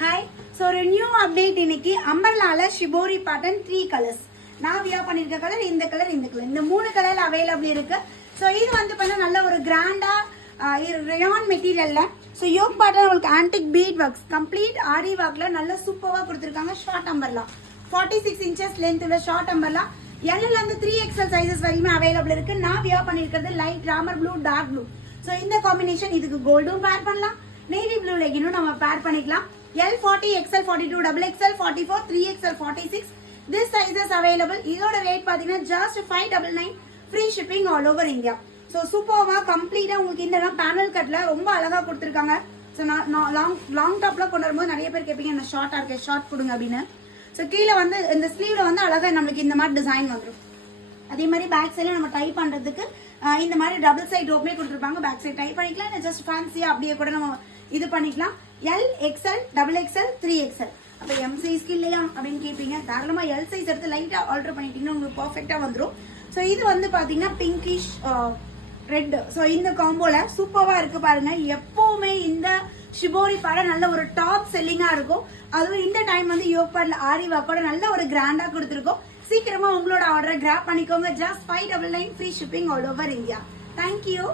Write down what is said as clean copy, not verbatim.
Hi. So ஒரு new update இன்னைக்கு அம்பர்லால shibori pattern 3 colours. நான் வியா பண்ணிருக்க கலர் இந்த கலர் இந்த 3 கலர்ல அவைலபிள் இருக்கு. ஸோ இது வந்து பண்ண நல்ல ஒரு கிராண்டா ரயான் மெட்டீரியல்ல. ஸோ யோக் பேட்டர்ன் உங்களுக்கு antique bead works complete aari ஒர்க்ல நல்ல சூப்பரா கொடுத்துருக்காங்க. ஷார்ட் அம்பர்லா 46 இன்ச்சஸ் லென்த் உள்ள ஷார்ட் அம்பர்லா எல்ல இருந்து 3XL சைசஸ் வரைக்குமே அவைலபிள் இருக்கு. நான் வியா பண்ணிருக்கிறது light Ramar blue dark blue. So இந்த காம்பினேஷன் இதுக்கு கோல்டும் பேர் பண்ணலாம், நேவி ப்ளூ லெகினும் நம்ம பேர் பண்ணிக்கலாம். L40, XL 42, XXL 44, 3XL 46. This size is available. இதோட ரேட் பாத்தீங்கன்னா just 599 free shipping all over India. So சூப்பர்வா கம்ப்ளீட்டா உங்களுக்கு இந்த பேனல் கட்ல ரொம்ப அழகா கொடுத்திருக்காங்க. ஸோ நான் லாங் டாப்ல கொண்டு வரும்போது நிறைய பேர் கேட்பீங்க என்ன ஷார்ட்டா இருக்கு ஷார்ட் கொடுங்க அப்படின்னு. ஸோ கீழே வந்து இந்த ஸ்லீவ்ல வந்து அழகா நம்மளுக்கு இந்த மாதிரி டிசைன் வந்துடும். அதே மாதிரி பேக் சைட்ல நம்ம டைப் பண்றதுக்கு இந்த மாதிரி டபுள் சைட் ரோப்மே கொடுத்துருப்பாங்க. பேக் சைட் டைப் பண்ணிக்கலாம், இல்லை ஜஸ்ட் ஃபேன்சியா அப்படியே கூட நம்ம இது பண்ணிக்கலாம். L, XL, XXL, 3XL. அப்போ M சைஸ்க்கு இல்லையா அப்படின்னு கேட்பீங்க. தாராளமா L சைஸ் எடுத்து லைட்டா ஆல்டர் பண்ணிட்டீங்கன்னா உங்களுக்கு பர்ஃபெக்டா வந்துடும். ஸோ இது வந்து பாத்தீங்கன்னா பிங்கிஷ் ரெட். ஸோ இந்த காம்போல சூப்பரா இருக்கு பாருங்க. எப்பவுமே இந்த ஷிபோரி பேட்டர்ன் நல்ல ஒரு டாப் செல்லிங்கா இருக்கும். அதுவும் இந்த டைம் வந்து யோக் பேட்ல ஆரி ஒர்க்கோட நல்ல ஒரு கிராண்டா கொடுத்துருக்கோம். சீக்கிரமா உங்களோட ஆர்டரை கிராப் பண்ணிக்கோங்க. Just 599 free shipping all over India. Thank you.